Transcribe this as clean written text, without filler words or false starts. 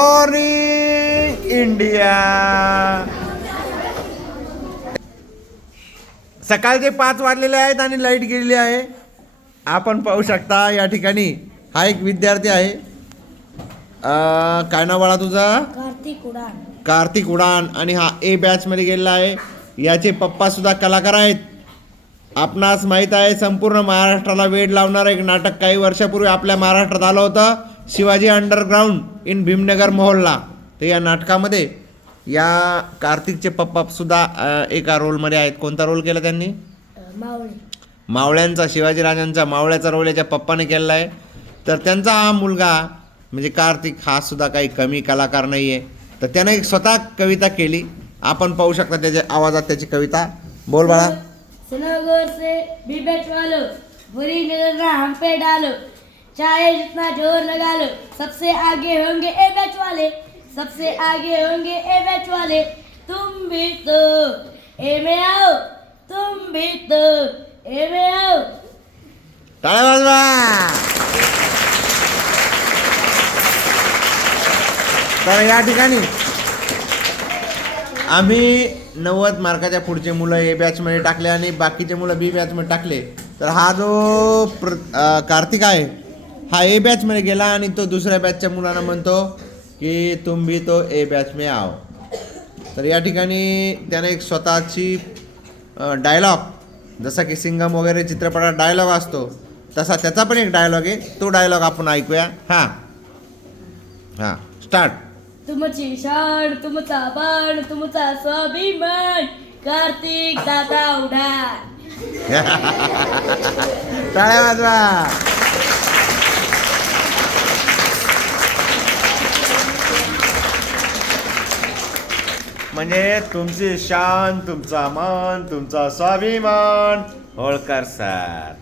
Morning India. सकाळचे 5 वाजलेले आहेत आणि लाईट गेलेली आहे. आपण पाहू शकता या ठिकाणी हा एक विद्यार्थी आहे. काय नाव बाळा तुझं? कार्तिक उडान. आणि हा ए बॅच मध्ये गेलेला आहे. याचे पप्पा सुद्धा कलाकार आहेत. आपणास माहीत आहे संपूर्ण महाराष्ट्राला वेड लावणारं एक नाटक काही वर्षापूर्वी आपल्या महाराष्ट्रात आलं होतं, शिवाजी अंडरग्राऊंड इन भीमनगर मोहोळला. तर या नाटकामध्ये या कार्तिकचे पप्पा सुद्धा एका रोलमध्ये आहेत. कोणता रोल केला त्यांनी? मावळ्यांचा, शिवाजीराजांचा मावळ्याचा रोल याच्या पप्पाने केलेला आहे. तर त्यांचा हा मुलगा म्हणजे कार्तिक हा सुद्धा काही कमी कलाकार नाही आहे. तर त्याने एक स्वतः कविता केली. आपण पाहू शकता त्याच्या आवाजात त्याची कविता. बोल बाळा. सुनो गौर से भी बैच वालो, बुरी नजर ना हम पे डालो, चाहे जितना जोर लगा लो, सबसे आगे होंगे ए बैच वाले, सबसे आगे होंगे ए बैच वाले, तुम भी तो ए में आओ, तुम भी तो ए में आओ. टाळ्या वाजवा. तर या ठिकाणी आम्ही 90 मार्काच्या पुढचे मुलं ए बॅचमध्ये टाकले आणि बाकीचे मुलं बी बॅचमध्ये टाकले. तर हा जो कार्तिक आहे हा ए बॅचमध्ये गेला आणि तो दुसऱ्या बॅचच्या मुलांना म्हणतो की तुम भी तो ए बॅच में आओ. तर या ठिकाणी त्याने एक स्वतःची डायलॉग, जसा की सिंगम वगैरे चित्रपटात डायलॉग असतो तसा त्याचा पण एक डायलॉग आहे. तो डायलॉग आपण ऐकूया. हां स्टार्ट. तुमची शान, तुमचा बाण, तुमचा स्वाभिमान, कार्तिक दादा उडान. टाळ्या वाजवा. म्हणजे तुमची शान, तुमचा मान, तुमचा स्वाभिमान, होळकर सर.